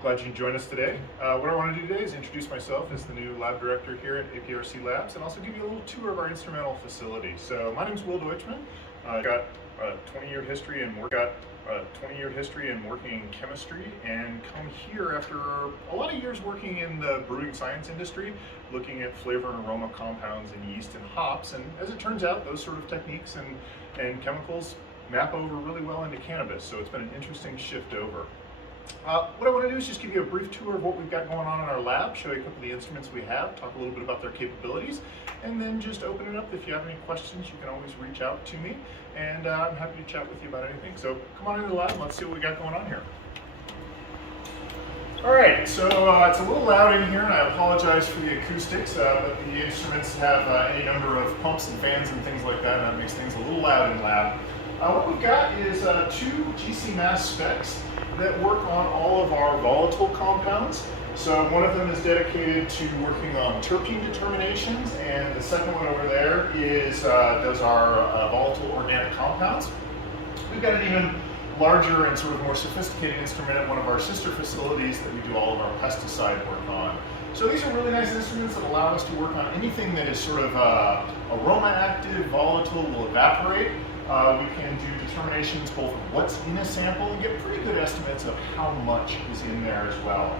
Glad you can join us today. What I want to do today is introduce myself as the new lab director here at APRC Labs and also give you a little tour of our instrumental facility. So my name is Will Deutschman. I've got a 20-year history in working in chemistry and come here after a lot of years working in the brewing science industry, looking at flavor and aroma compounds in yeast and hops. And as it turns out, those sort of techniques and chemicals map over really well into cannabis. So it's been an interesting shift over. What I want to do is just give you a brief tour of what we've got going on in our lab, show you a couple of the instruments we have, talk a little bit about their capabilities, and then just open it up. If you have any questions, you can always reach out to me, and I'm happy to chat with you about anything. So come on into the lab and let's see what we got going on here. Alright, so it's a little loud in here, and I apologize for the acoustics, but the instruments have any number of pumps and fans and things like that, and that makes things a little loud in lab. What we've got is two GC mass specs that work on all of our volatile compounds. So one of them is dedicated to working on terpene determinations, and the second one over there does our volatile organic compounds. We've got an even larger and sort of more sophisticated instrument at one of our sister facilities that we do all of our pesticide work on. So these are really nice instruments that allow us to work on anything that is sort of aroma active, volatile, will evaporate. We can do determinations both of what's in a sample and get pretty good estimates of how much is in there as well.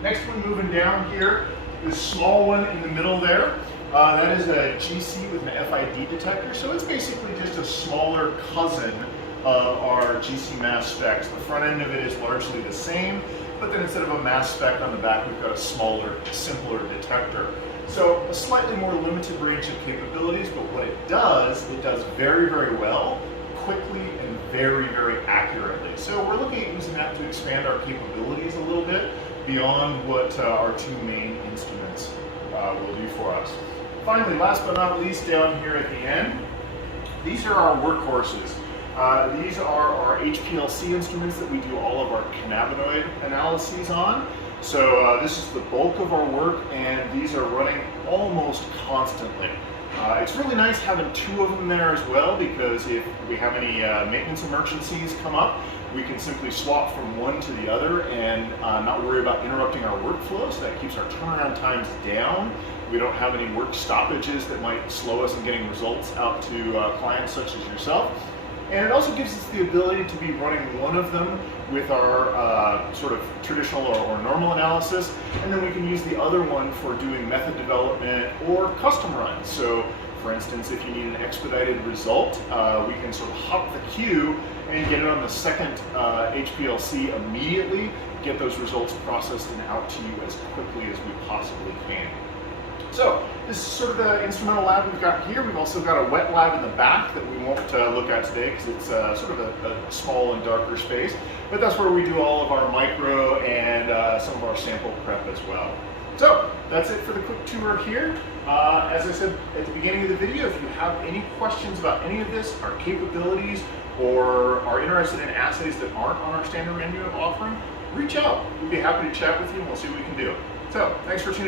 Next one moving down here, this small one in the middle there, that is a GC with an FID detector. So it's basically just a smaller cousin of our GC mass specs. The front end of it is largely the same, but then instead of a mass spec on the back, we've got a smaller, simpler detector. So a slightly more limited range of capabilities, but what it does very, very well, quickly and very, very accurately. So we're looking at using that to expand our capabilities a little bit beyond what our two main instruments will do for us. Finally, last but not least, down here at the end, these are our workhorses. These are our Hplc instruments that we do all of our cannabinoid analyses on. So this is the bulk of our work, and these are running almost constantly. It's really nice having two of them there as well, because if we have any maintenance emergencies come up, we can simply swap from one to the other and not worry about interrupting our workflow, so that keeps our turnaround times down. We don't have any work stoppages that might slow us in getting results out to clients such as yourself. And it also gives us the ability to be running one of them with our sort of traditional or normal analysis, and then we can use the other one for doing method development or custom runs. So for instance, if you need an expedited result, we can sort of hop the queue and get it on the second HPLC immediately, get those results processed and out to you as quickly as we possibly can. So this is sort of the instrumental lab we've got here. We've also got a wet lab in the back that we won't look at today because it's sort of a small and darker space. But that's where we do all of our micro and some of our sample prep as well. So that's it for the quick tour here. As I said at the beginning of the video, if you have any questions about any of this, our capabilities, or are interested in assays that aren't on our standard menu of offering, reach out. We'd be happy to chat with you and we'll see what we can do. So thanks for tuning in.